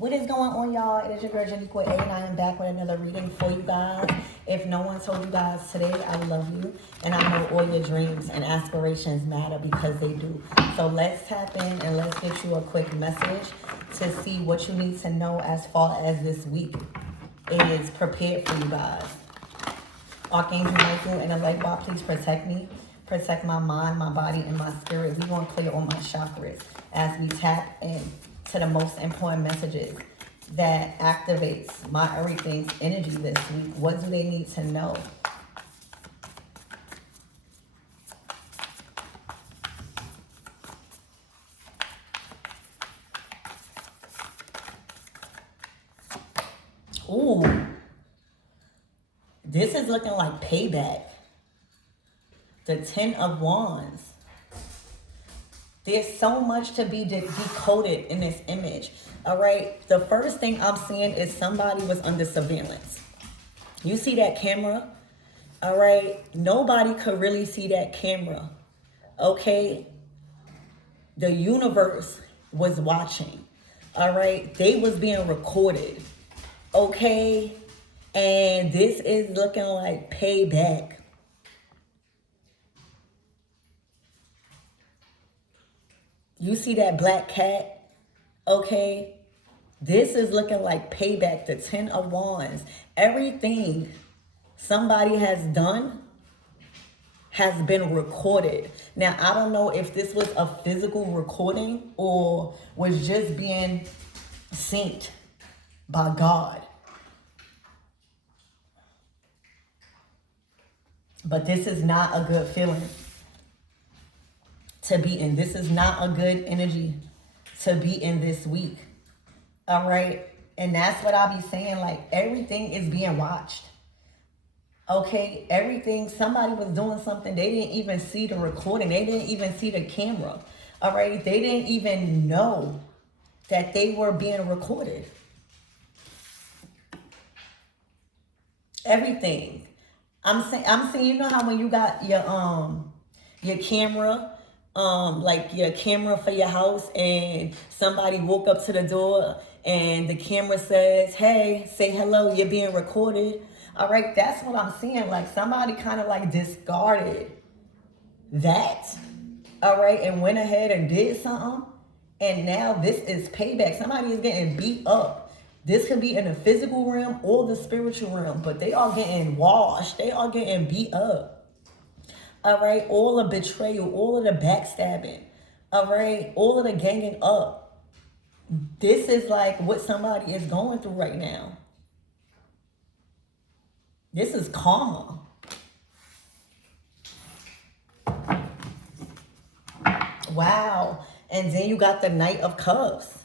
What is going on, y'all? It is your girl Janiqua A, and I am back with another reading for you guys. If no one told you guys today, I love you, and I know all your dreams and aspirations matter because they do. So let's tap in and let's get you a quick message to see what you need to know as far as this week is prepared for you guys. Archangel Michael and the light bar, please protect me. Protect my mind, my body, and my spirit. We want to clear all my chakras as we tap in to the most important messages that activates my everything's energy this week. What do they need to know? Ooh, this is looking like payback. The 10 of Wands. There's so much to be decoded in this image. All right. The first thing I'm seeing is somebody was under surveillance. You see that camera? All right. Nobody could really see that camera. Okay. The universe was watching. All right. They was being recorded. Okay. And this is looking like payback. You see that black cat? Okay. This is looking like payback, the 10 of Wands. Everything somebody has done has been recorded. Now, I don't know if this was a physical recording or was just being synced by God. But this is not a good feeling to be in. This is not a good energy to be in this week. All right. And that's what I'll be saying. Like, everything is being watched. Okay. Everything. Somebody was doing something. They didn't even see the recording. They didn't even see the camera. All right. They didn't even know that they were being recorded. Everything. I'm saying, you know how when you got your camera, like your camera for your house, and somebody woke up to the door and the camera says, hey, say hello, you're being recorded. All right, that's what I'm seeing. Like, somebody kind of like discarded that, all right, and went ahead and did something, and now this is payback. Somebody is getting beat up. This could be in the physical realm or the spiritual realm, but they are getting washed. They are getting beat up. All right, all the betrayal, all of the backstabbing, all right, all of the ganging up. This is like what somebody is going through right now. This is karma. Wow. And then you got the Knight of Cups.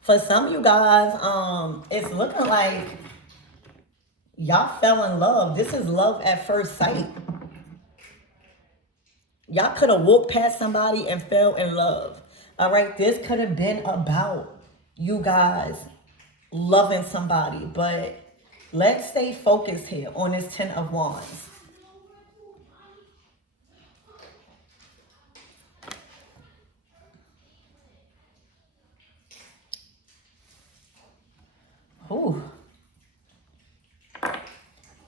For some of you guys, it's looking like y'all fell in love. This is love at first sight. Y'all could have walked past somebody and fell in love. All right, this could have been about you guys loving somebody. But let's stay focused here on this 10 of Wands. Ooh.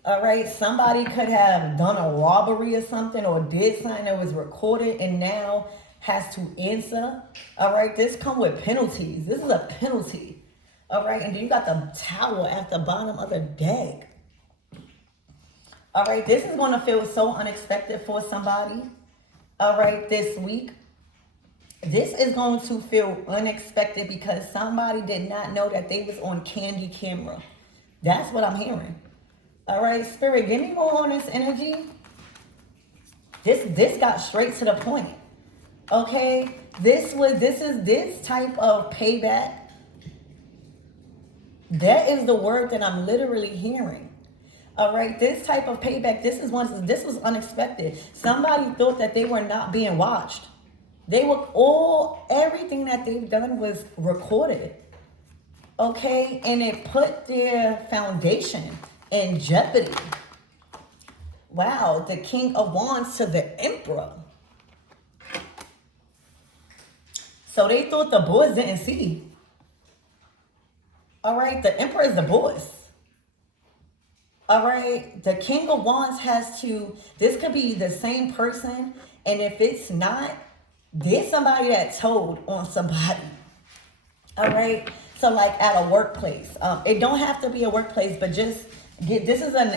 All right, somebody could have done a robbery or something, or did something that was recorded and now has to answer. All right, this come with penalties. This is a penalty. All right, and then you got the Tower at the bottom of the deck. All right, this is going to feel so unexpected for somebody. All right, this week. This is going to feel unexpected because somebody did not know that they was on candy camera. That's what I'm hearing. All right, Spirit, give me more on this energy. This got straight to the point. Okay, this is this type of payback. That is the word that I'm literally hearing. All right, this type of payback. This was unexpected. Somebody thought that they were not being watched. Everything that they've done was recorded. Okay, and it put their foundation in jeopardy. Wow, the King of Wands to the Emperor. So they thought the boys didn't see. All right, the Emperor is the boss. All right, the King of Wands has to, this could be the same person. And if it's not, there's somebody that told on somebody. All right, so like at a workplace. It don't have to be a workplace, but just get, this is an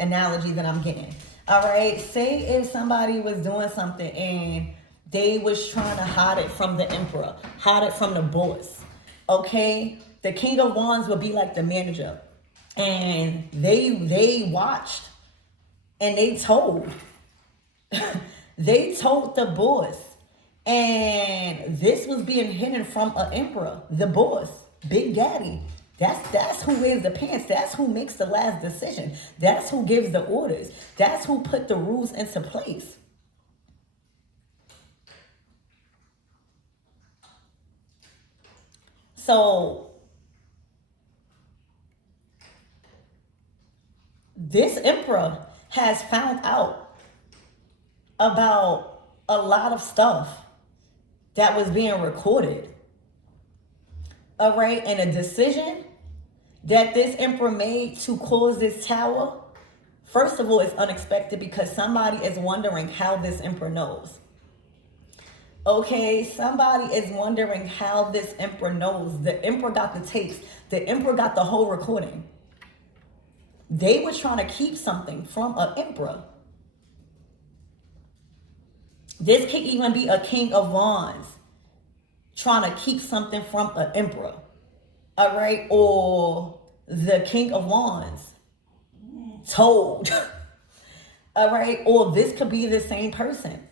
analogy that I'm getting. All right, say if somebody was doing something and they was trying to hide it from the Emperor, hide it from the boss. Okay, the King of Wands would be like the manager. And they watched and they told. They told the boss. And this was being hidden from an emperor, the boss, Big Daddy. That's who wears the pants. That's who makes the last decision. That's who gives the orders. That's who put the rules into place. So this emperor has found out about a lot of stuff that was being recorded. All right, and a decision that this emperor made to close this tower, first of all, is unexpected because somebody is wondering how this emperor knows. Okay, somebody is wondering how this emperor knows. The emperor got the tapes. The emperor got the whole recording. They were trying to keep something from an emperor. This could even be a King of Wands trying to keep something from an emperor. All right, or the King of Wands told. All right, or this could be the same person.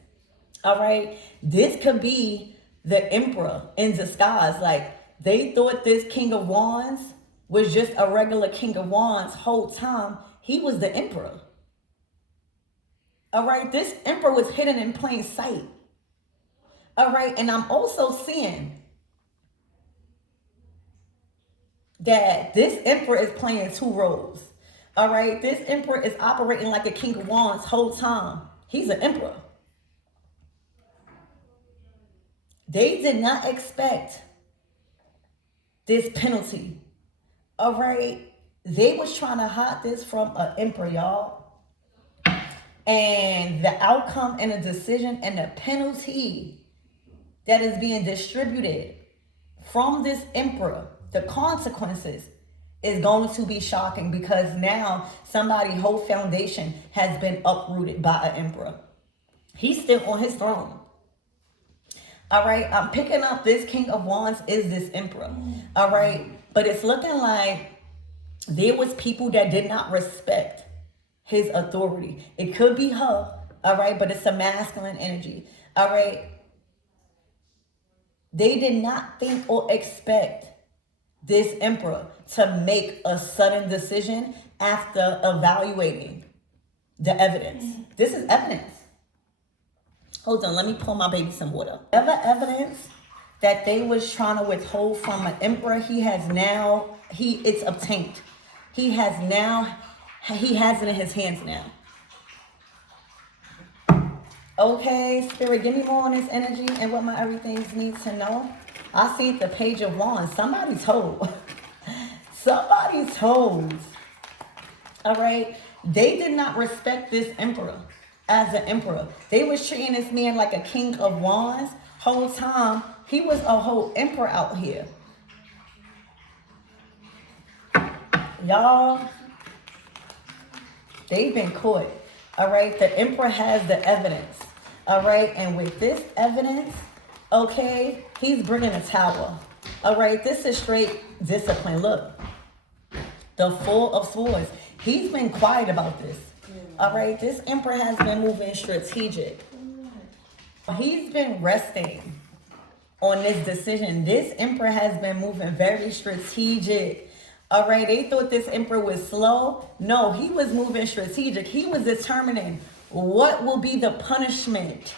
All right, this could be the emperor in disguise. Like they thought this King of Wands was just a regular King of Wands. Whole time he was the emperor. All right, this emperor was hidden in plain sight. All right, and I'm also seeing that this emperor is playing two roles. All right, this emperor is operating like a King of Wands whole time. He's an emperor. They did not expect this penalty. All right, they was trying to hide this from an emperor, y'all. And the outcome and the decision and the penalty that is being distributed from this emperor, the consequences is going to be shocking because now somebody's whole foundation has been uprooted by an emperor. He's still on his throne. All right, I'm picking up this King of Wands is this emperor. All right, but it's looking like there was people that did not respect his authority. It could be her, all right, but it's a masculine energy. All right, they did not think or expect this emperor to make a sudden decision after evaluating the evidence. This is evidence. Hold on, let me pour my baby some water. Whatever evidence that they was trying to withhold from an emperor, it's obtained. He has it in his hands now. Okay, Spirit, give me more on this energy and what my everythings need to know. I see the Page of Wands. Somebody told. Somebody told. All right. They did not respect this emperor as an emperor. They was treating this man like a King of Wands. Whole time, he was a whole emperor out here. Y'all, they've been caught. All right. The emperor has the evidence. All right. And with this evidence, okay, he's bringing a tower. All right. This is straight discipline. Look, the Four of Swords. He's been quiet about this. All right. This emperor has been moving strategic. He's been resting on this decision. This emperor has been moving very strategic. All right, they thought this emperor was slow. No, he was moving strategic. He was determining what will be the punishment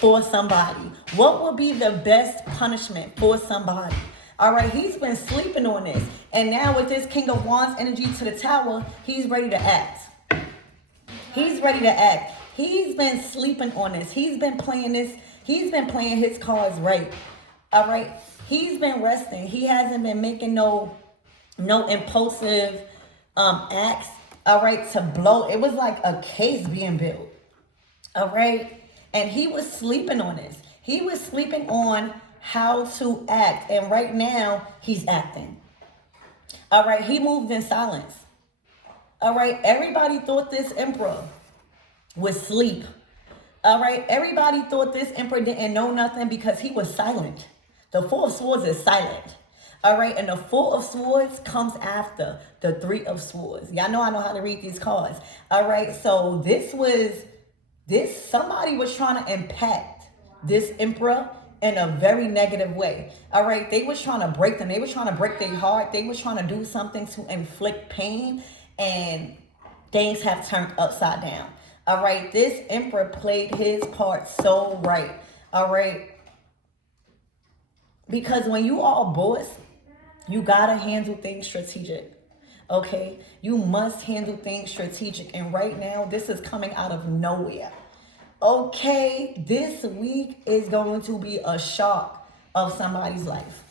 for somebody. What will be the best punishment for somebody? All right, he's been sleeping on this. And now with this King of Wands energy to the tower, he's ready to act. He's ready to act. He's been sleeping on this. He's been playing this He's been playing his cards right. All right. He's been resting. He hasn't been making no impulsive acts. All right, to blow. It was like a case being built. All right. And he was sleeping on this. He was sleeping on how to act. And right now, he's acting. All right. He moved in silence. All right. Everybody thought this emperor would sleep. All right. Everybody thought this emperor didn't know nothing because he was silent. The Four of Swords is silent. All right. And the Four of Swords comes after the Three of Swords. Y'all know I know how to read these cards. All right. So somebody was trying to impact this emperor in a very negative way. All right. They was trying to break them. They was trying to break their heart. They was trying to do something to inflict pain, and things have turned upside down. All right. This emperor played his part so right. All right. Because when you are a boss, you got to handle things strategic. Okay. You must handle things strategic. And right now, this is coming out of nowhere. Okay. This week is going to be a shock of somebody's life.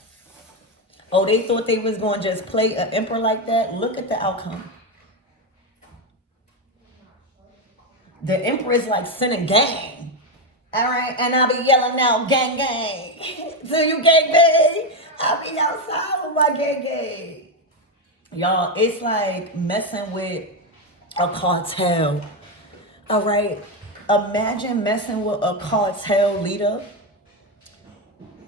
Oh, they thought they was going to just play an emperor like that. Look at the outcome. The emperor is like sending gang. All right, and I'll be yelling now, gang, gang. So you gang, gang. I'll be outside with my gang, gang. Y'all, it's like messing with a cartel. All right, imagine messing with a cartel leader.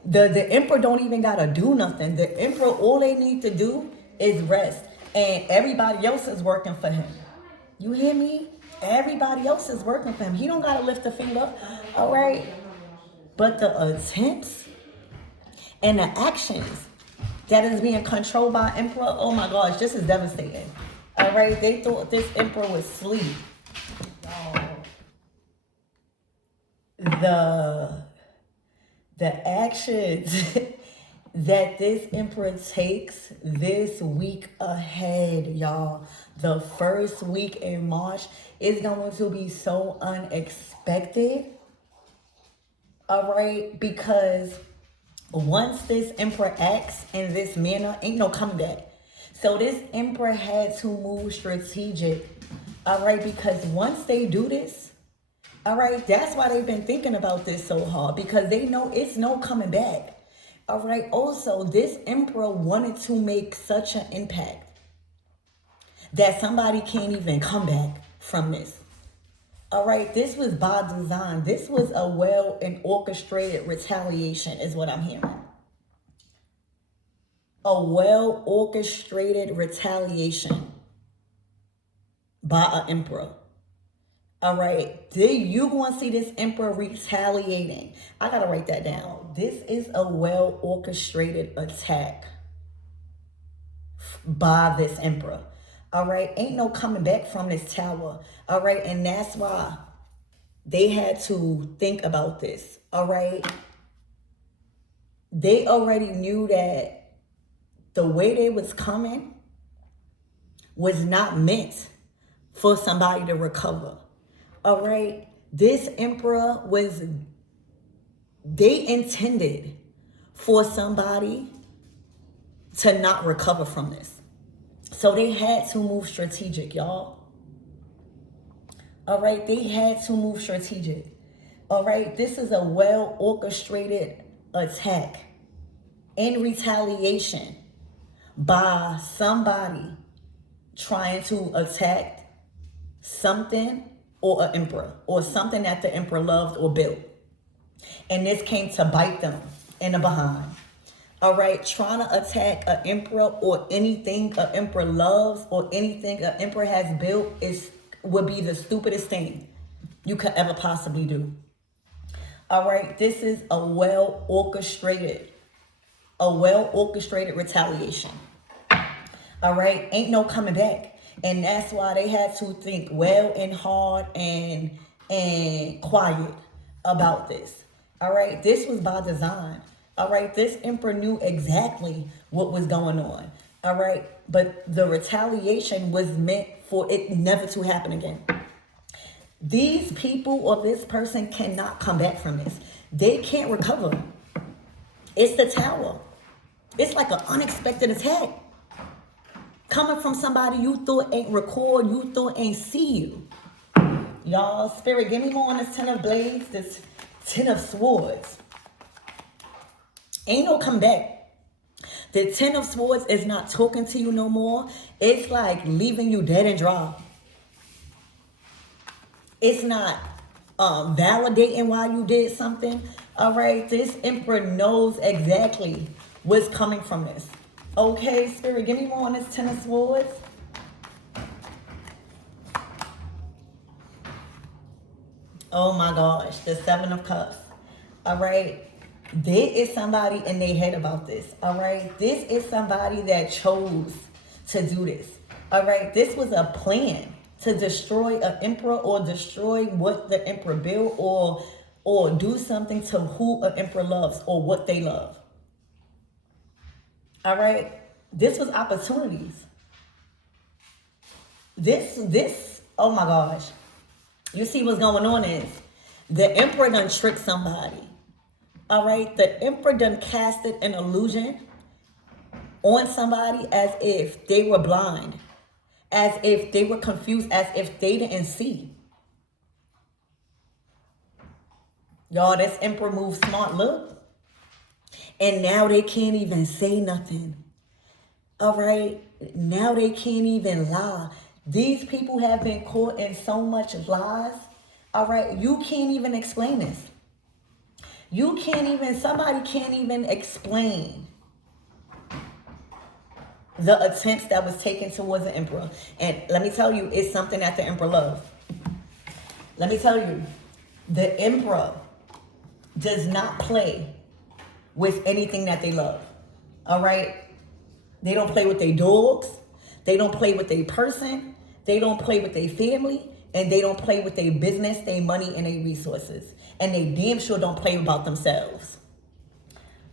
The emperor don't even gotta do nothing. The emperor, all they need to do is rest, and everybody else is working for him. You hear me? Everybody else is working for him. He don't got to lift a finger. All right. But the attempts and the actions that is being controlled by emperor, oh my gosh, this is devastating. All right. They thought this emperor was asleep. The actions that this emperor takes this week ahead, y'all. The first week in March is going to be so unexpected. All right, because once this emperor acts in this manner, ain't no coming back. So this emperor had to move strategic. All right, because once they do this, all right, that's why they've been thinking about this so hard, because they know it's no coming back. All right. Also, this emperor wanted to make such an impact that somebody can't even come back from this. All right. This was by design. This was a well and orchestrated retaliation is what I'm hearing. A well orchestrated retaliation by an emperor. All right, you going to see this emperor retaliating. I got to write that down. This is a well-orchestrated attack by this emperor. All right, ain't no coming back from this tower. All right, and that's why they had to think about this. All right, they already knew that the way they was coming was not meant for somebody to recover. All right, this emperor they intended for somebody to not recover from this. So they had to move strategic, y'all. All right, they had to move strategic. All right, this is a well-orchestrated attack in retaliation by somebody trying to attack something or an emperor, or something that the emperor loved or built. And this came to bite them in the behind. All right, trying to attack an emperor or anything an emperor loves or anything an emperor has built would be the stupidest thing you could ever possibly do. All right, this is a well-orchestrated retaliation. All right, ain't no coming back. And that's why they had to think well and hard and quiet about this. All right. This was by design. All right. This emperor knew exactly what was going on. All right. But the retaliation was meant for it never to happen again. These people or this person cannot come back from this. they can't recover. It's the Tower. It's like an unexpected attack. Coming from somebody you thought ain't record, you thought ain't see you. Y'all, Spirit, give me more on this Ten of Blades, this Ten of Swords. Ain't no comeback. The Ten of Swords is not talking to you no more. It's like leaving you dead and dry. It's not validating why you did something. All right, this Emperor knows exactly what's coming from this. Okay, Spirit, give me more on this Ten of Swords. Oh my gosh, the Seven of Cups. All right, there is somebody in their head about this. All right, this is somebody that chose to do this. All right, this was a plan to destroy an emperor or destroy what the emperor built or do something to who an emperor loves or what they love. All right, this was opportunities. This, oh my gosh. You see what's going on is the emperor done tricked somebody. All right, the emperor done casted an illusion on somebody as if they were blind, as if they were confused, as if they didn't see. Y'all, this emperor moved smart, look. And now they can't even say nothing. All right, now they can't even lie. These people have been caught in so much lies. All right, you can't even explain this. You can't even, somebody can't even explain the attempts that was taken towards the emperor. And let me tell you, it's something that the emperor loved. Let me tell you, the emperor does not play with anything that they love. All right? They don't play with their dogs. They don't play with their person. They don't play with their family. And they don't play with their business, their money, and their resources. And they damn sure don't play about themselves.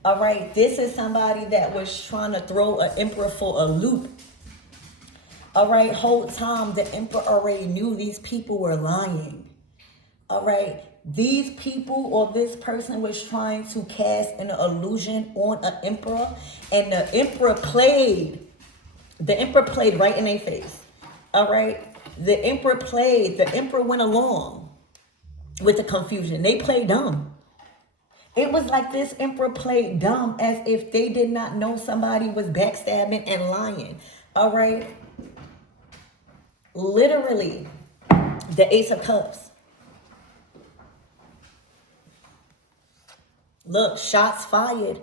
All right, this is somebody that was trying to throw an emperor for a loop. All right, whole time the emperor already knew these people were lying. All right, these people or this person was trying to cast an illusion on an emperor, and the emperor played. The emperor played right in their face. All right, the emperor played. The emperor went along with the confusion. They played dumb. It was like this emperor played dumb as if they did not know somebody was backstabbing and lying. All right. Literally, the Ace of Cups. Look, shots fired.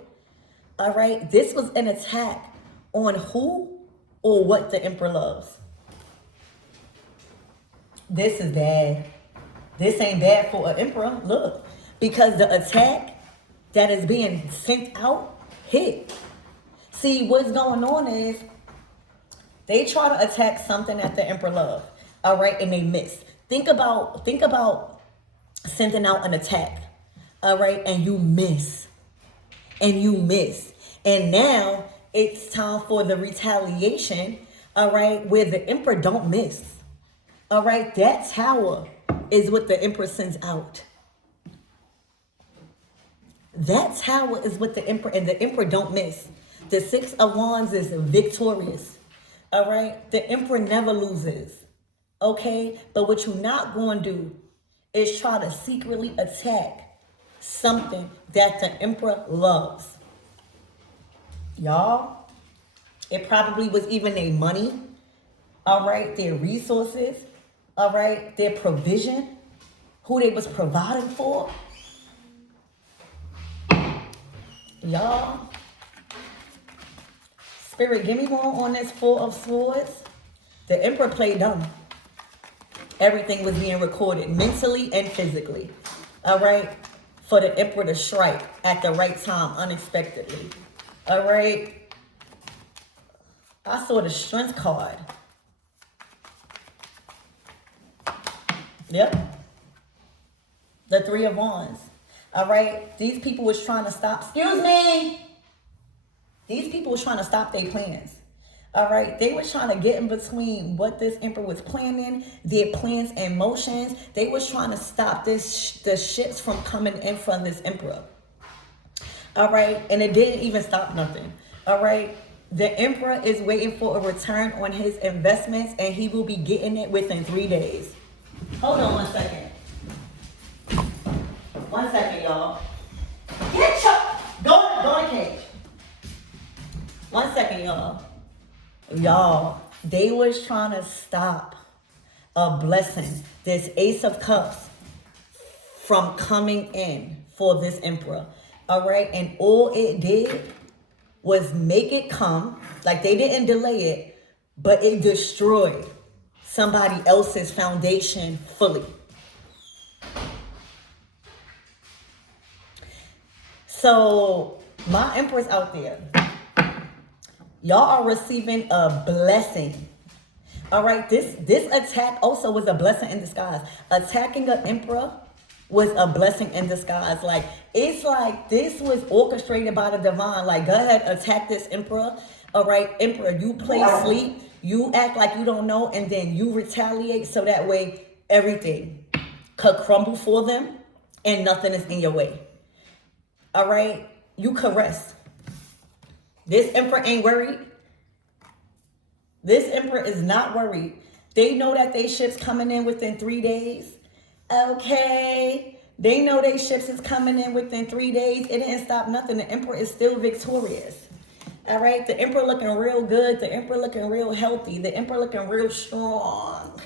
All right. This was an attack on who or what the emperor loves. This is bad. This ain't bad for an emperor. Look, because the attack that is being sent out hit. See, what's going on is they try to attack something that the emperor loved. All right, and they miss. Think about sending out an attack. All right, and you miss. And you miss. And now it's time for the retaliation. All right, where the emperor don't miss. All right, that tower is what the emperor sends out. That tower is what the emperor, and the emperor don't miss. The Six of Wands is victorious. All right, the emperor never loses. Okay, but what you're not going to do is try to secretly attack something that the emperor loves. Y'all, it probably was even their money. All right, their resources. All right, their provision, who they was providing for. Y'all, Spirit, give me more on this Four of Swords. The emperor played dumb. Everything was being recorded mentally and physically. All right, for the emperor to strike at the right time unexpectedly. All right, I saw the Strength card. Yep. The Three of Wands. All right. These people was trying to stop. Excuse me. These people was trying to stop their plans. All right, they were trying to get in between what this emperor was planning, their plans and motions. They was trying to stop the ships from coming in from this emperor. All right, and it didn't even stop nothing. All right, the emperor is waiting for a return on his investments, and he will be getting it within 3 days. Hold on 1 second. 1 second, y'all. Get your go in cage. 1 second, y'all. Y'all, they was trying to stop a blessing, this Ace of Cups, from coming in for this emperor. All right, and all it did was make it come. Like, they didn't delay it, but it destroyed somebody else's foundation fully. So my empress out there, y'all are receiving a blessing. All right, this attack also was a blessing in disguise. Attacking an emperor was a blessing in disguise. Like, it's like this was orchestrated by the divine. Like, go ahead, attack this emperor. All right, emperor, you play sleep, you act like you don't know, and then you retaliate, so that way everything could crumble for them and nothing is in your way. All right, you could rest. This emperor ain't worried. This emperor is not worried. They know that they ships coming in within 3 days. Okay, they know they ships is coming in within 3 days. It didn't stop nothing. The emperor is still victorious. All right, the emperor looking real good. The emperor looking real healthy. The emperor looking real strong.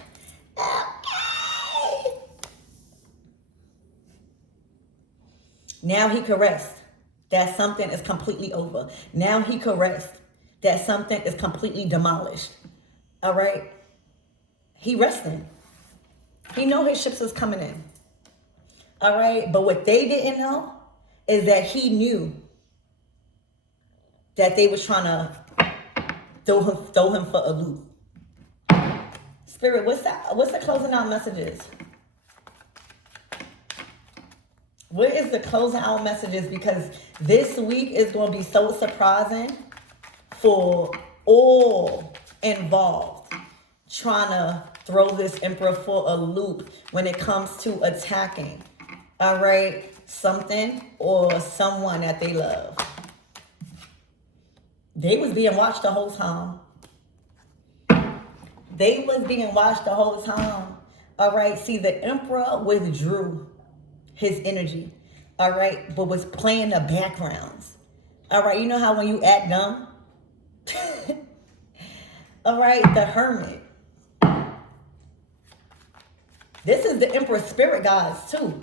Okay. Now he can rest. That something is completely over. Now he can rest. That something is completely demolished. All right, he resting. He know his ships is coming in. All right, but what they didn't know is that he knew that they was trying to throw him for a loop. Spirit, what's the closing out messages? What is the closing out messages? Because this week is going to be so surprising for all involved, trying to throw this emperor for a loop when it comes to attacking, all right, something or someone that they love. They was being watched the whole time. They was being watched the whole time. All right, see, the emperor withdrew his energy, all right, but was playing the backgrounds. All right, you know how when you act dumb? All right, the hermit. This is the emperor's spirit guides too.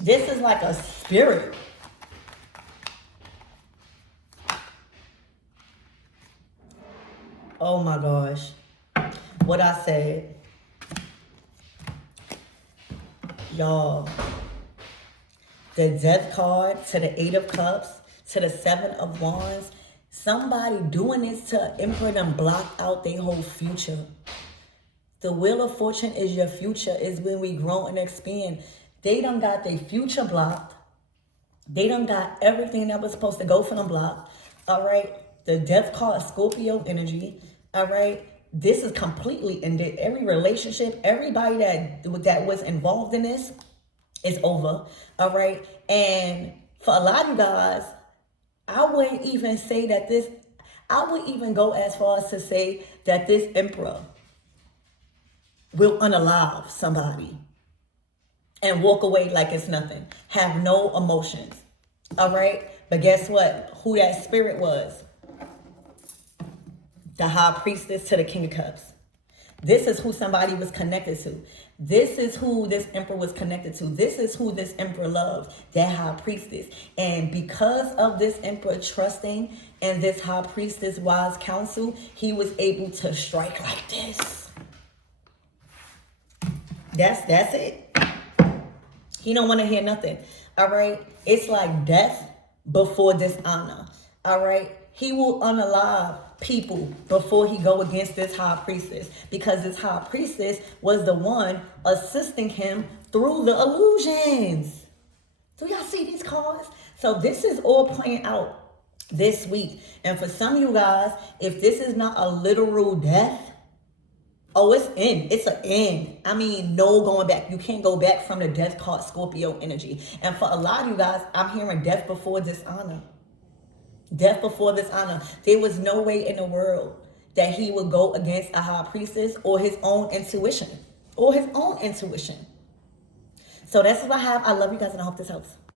This is like a spirit. Oh my gosh. What I said. Y'all. The Death card to the 8 of Cups to the 7 of Wands. Somebody doing this to emperor them block out their whole future. The Wheel of Fortune is your future. Is when we grow and expand. They done got their future blocked. They done got everything that was supposed to go for them blocked. All right. The Death card, Scorpio energy. All right. This is completely ended. Every relationship, everybody that was involved in this is over. All right. And for a lot of you guys, I wouldn't even say that this, I would even go as far as to say that this emperor will unalive somebody and walk away like it's nothing. Have no emotions. All right. But guess what? Who that spirit was? The High Priestess to the King of Cups. This is who somebody was connected to. This is who this emperor was connected to. This is who this emperor loved, that High Priestess. And because of this emperor trusting in this High Priestess wise counsel, he was able to strike like this. That's it. He don't want to hear nothing. All right. It's like death before dishonor. All right. He will unalive people before he go against this High Priestess, because this High Priestess was the one assisting him through the illusions. Do y'all see these cards? So this is all playing out this week. And for some of you guys, if this is not a literal death, oh, it's in. It's an end. I mean, no going back. You can't go back from the death card Scorpio energy. And for a lot of you guys, I'm hearing death before dishonor. Death before dishonor. There was no way in the world that he would go against a high priestess or his own intuition. Or his own intuition. So that's what I have. I love you guys and I hope this helps.